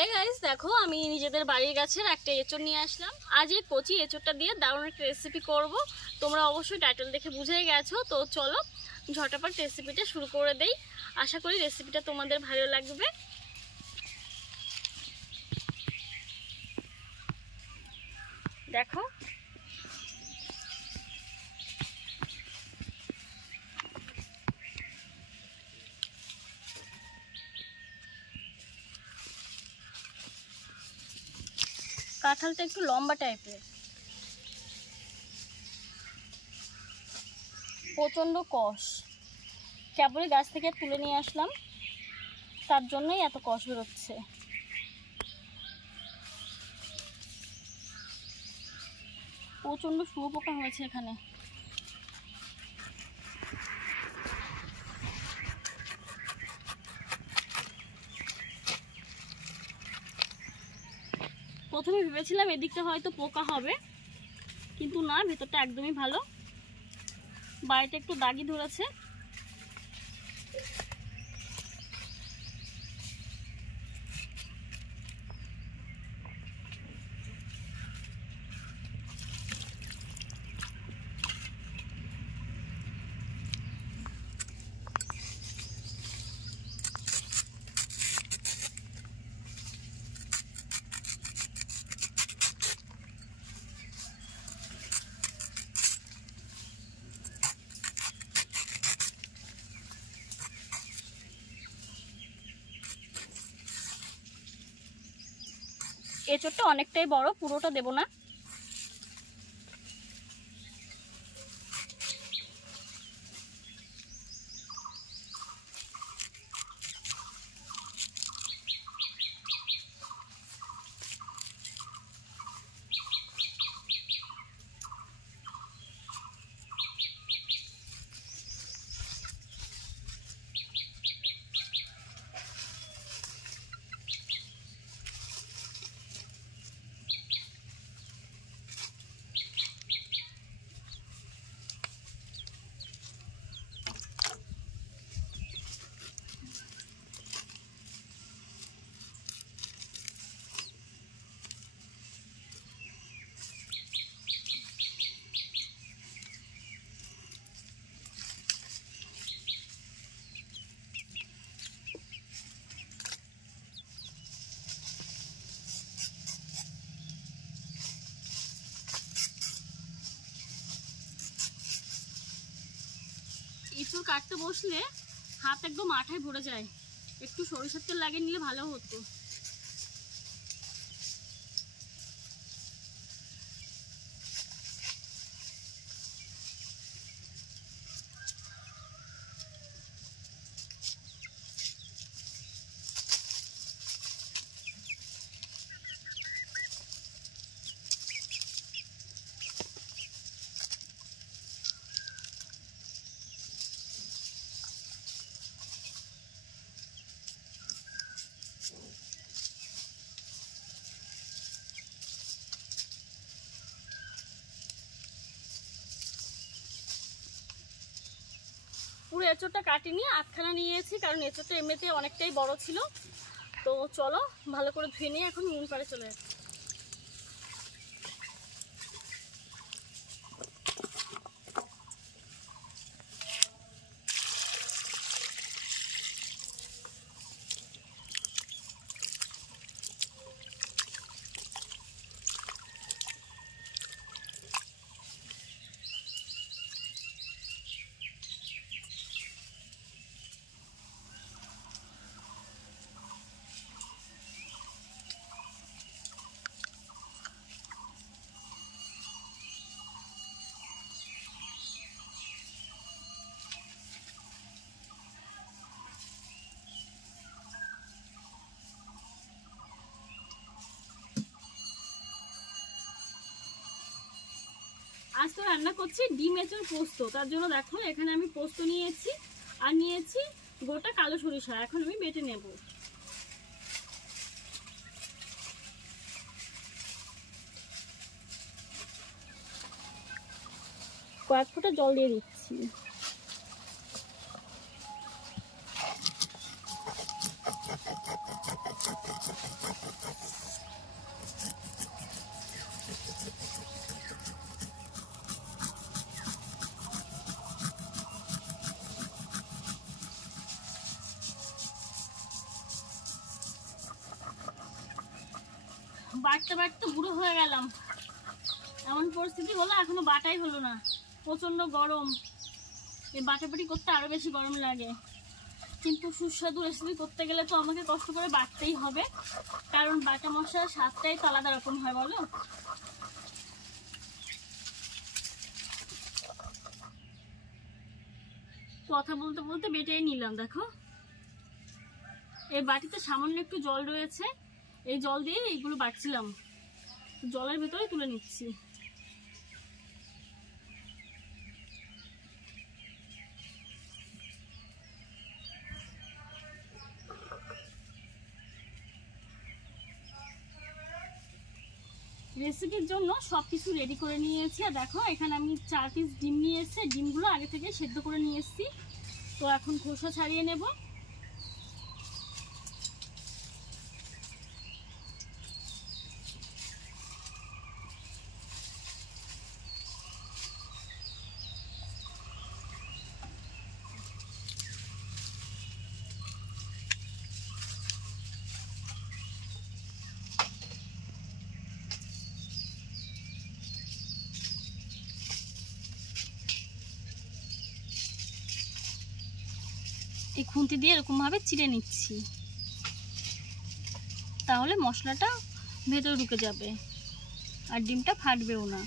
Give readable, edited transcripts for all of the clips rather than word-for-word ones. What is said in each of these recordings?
Hey guys, দেখো আমি নিজেদের বাড়ির গাছের একটা এঁচড় নিয়ে আসলাম। আজ এই কচি এঁচড়টা দিয়ে দারুণ একটা রেসিপি করব। তোমরা অবশ্যই টাইটেল দেখে বুঝেই গেছো। তো চলো ঝটাপট রেসিপিটা শুরু করে দেই। আশা করি রেসিপিটা তোমাদের ভালো লাগবে। দেখো কাঁঠালটা একটু লম্বা টাইপের, প্রচণ্ড কষ। কেবলই গাছ থেকে তুলে নিয়ে আসলাম, তার জন্যই এত কষ বেরোচ্ছে। প্রচণ্ড শুঁয়োপোকা হয়েছে এখানে। প্রথমে ভেবেছিলাম এদিকটা হয়তো পোকা হবে, কিন্তু না, ভেতরটা একদমই ভালো। বাইরেটা একটু দাগি ধরেছে। এঁচড়টা অনেকটাই বড়, পুরোটা দেব না। এঁচড় কাটতে বসলে হাত একদম আঠায় ভরে যায়। একটু সরিষার তেল লাগিয়ে নিলে ভালো হতো। পুরো এঁচড়টা কাটিনি, আধখানা নিয়েছি, কারণ এঁচড়টা এমনিতে অনেকটাই বড় ছিল। তো চলো ভালো করে ধুয়ে নিয়ে এখন নুন পাড়ে চলে যাচ্ছি। আজ তো রান্না করছি ডিম এঁচড় পোস্ত। তার জন্য দেখো এখানে আমি পোস্ত নিয়েছি, আর নিয়েছি গোটা কালো সরিষা। এখন আমি বেটে নেব। কয়েক ফোঁটা জল দিয়ে দিচ্ছি। বাটতে বাটতে বুড়ো হয়ে গেলাম, এমন পরিস্থিতি হলো এখনো বাটাই হলো না, প্রচণ্ড গরম। এই বাটাবাটি করতে আরও বেশি গরম লাগে, কিন্তু সুস্বাদু রেসিপি করতে গেলে তো আমাকে কষ্ট করে বাটতেই হবে, কারণ বাটা মশলার স্বাদটাই তো আলাদা রকম হয় বলো। কথা বলতে বলতে বেটেই নিলাম, দেখো এই বাটিতে সামান্য একটু জল রয়েছে, এই জল দিয়ে এইগুলো বাটছিলাম, জলের ভেতরে তুলে নিচ্ছি। রেসিপির জন্য সব কিছু রেডি করে নিয়েছি, আর দেখো এখানে আমি 4 পিস ডিম নিয়ে এসেছি, ডিমগুলো আগে থেকে সেদ্ধ করে নিয়ে এসেছি। তো এখন খোসা ছাড়িয়ে নেব। এই খুন্তি দিয়ে এরকমভাবে চিড়ে নিচ্ছি, তাহলে মশলাটা ভেতরে ঢুকে যাবে আর ডিমটা ফাটবেও না।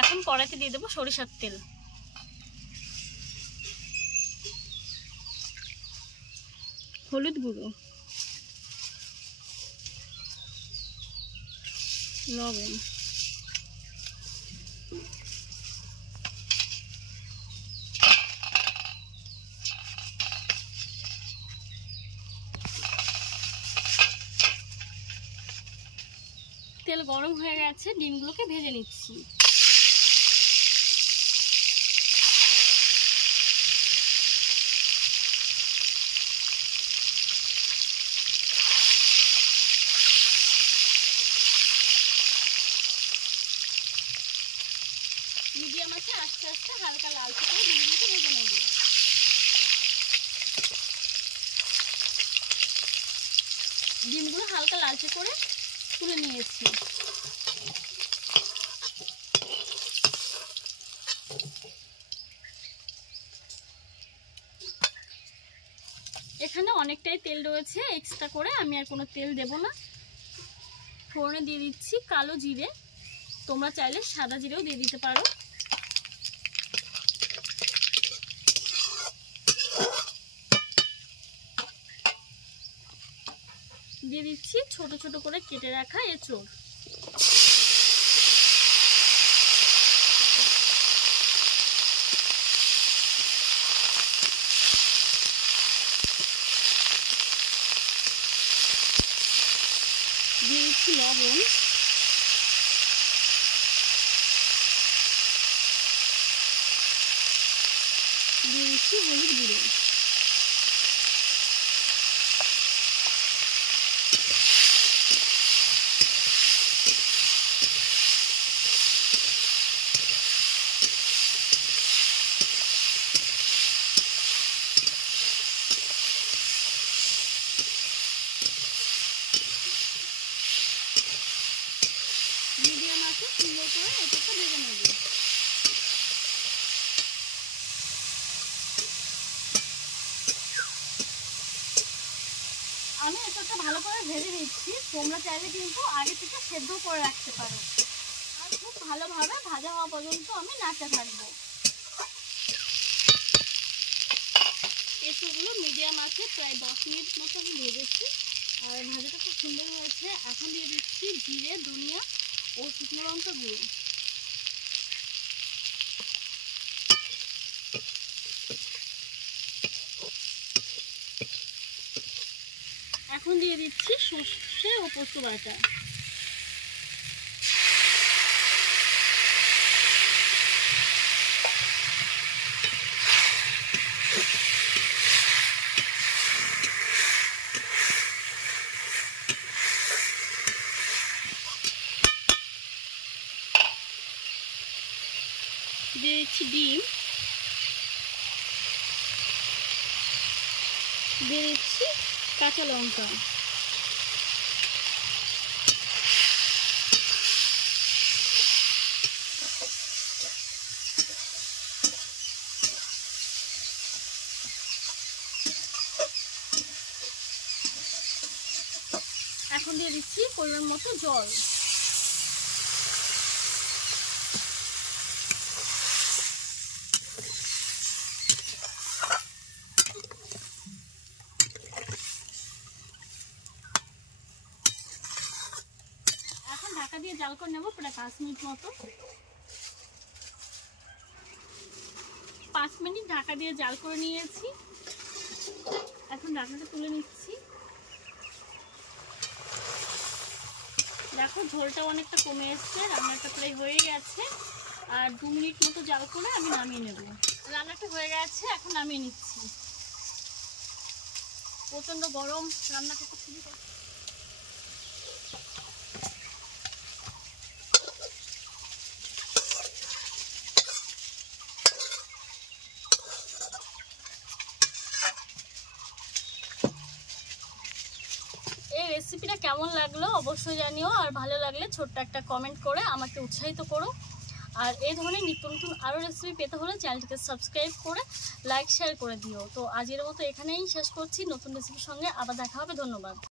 এখন কড়াইতে দিয়ে দেবো সরিষার তেল, হলুদ গুঁড়ো, লবণ, তেল গরম হয়ে গেছে, ডিমগুলোকে ভেজে নিচ্ছি। মিডিয়াম আছে আস্তে আস্তে হালকা লালচে করে ডিমগুলোকে ভেজে নেব। ডিমগুলো হালকা লালচে করে তুলে নিয়েছি। এখানে অনেকটাই তেল রয়েছে এক্সট্রা করে, আমি আর কোনো তেল দেব না। ফোড়নে দিয়ে দিচ্ছি কালো জিরে, তোমরা চাইলে সাদা জিরেও দিয়ে দিতে পারো। দিয়ে দিচ্ছি ছোট ছোট করে কেটে রাখা এঁচোড়। দিয়ে দিচ্ছি লবণ, দিয়ে দিচ্ছি হলুদ গুঁড়ো, মিডিয়াম আছে সুন্দর করে এটাকে ভেজে নেব। আমি এটাকে ভালো করে ভেজে নিচ্ছি, তোমরা চাইলে কিন্তু আগে থেকে সেদ্ধ করে রাখতে পারো। আর খুব ভালোভাবে ভাজা হওয়া পর্যন্ত আমি নাড়তে থাকবো। এগুলো মিডিয়াম আছে প্রায় 10 মিনিট মতো আমি ভেজেছি, আর ভাজাটা খুব সুন্দর হয়েছে। এখন দিয়ে দিচ্ছি জিরে, ধনিয়া ও শুকনো লঙ্কা গুঁড়ো। এখন দিয়ে দিচ্ছি সর্ষে ও পোস্ত বাটা। দিয়ে দিচ্ছি ডিম, দিয়ে দিচ্ছি কাঁচা লঙ্কা, এখন দিয়ে দিচ্ছি পরিমাণ মতো জল। এখন ঢাকা দিয়ে জাল করে নেব প্রায় 5 মিনিট মতো। 5 মিনিট ঢাকা দিয়ে জাল করে নিয়েছি। এখন ঢাকনাটা তুলে নিচ্ছি। দেখো ঝোলটা অনেকটা কমে এসছে, রান্নাটা প্রায় হয়ে গেছে। আর 2 মিনিট মতো জাল করে আমি নামিয়ে নেব। রান্নাটা হয়ে গেছে, এখন নামিয়ে নিচ্ছি। প্রচন্ড গরম, রান্না করতে খুবই কষ্ট। এই রেসিপিটা কেমন লাগলো অবশ্যই জানিও, আর ভালো লাগলে ছোট্ট একটা কমেন্ট করে আমাকে উৎসাহিত করো। আর এই ধরনের নিত্য নতুন আরও রেসিপি পেতে হলে চ্যানেলটিকে সাবস্ক্রাইব করে লাইক শেয়ার করে দিও। তো আজকের মতো এখানেই শেষ করছি, নতুন রেসিপির সঙ্গে আবার দেখা হবে। ধন্যবাদ।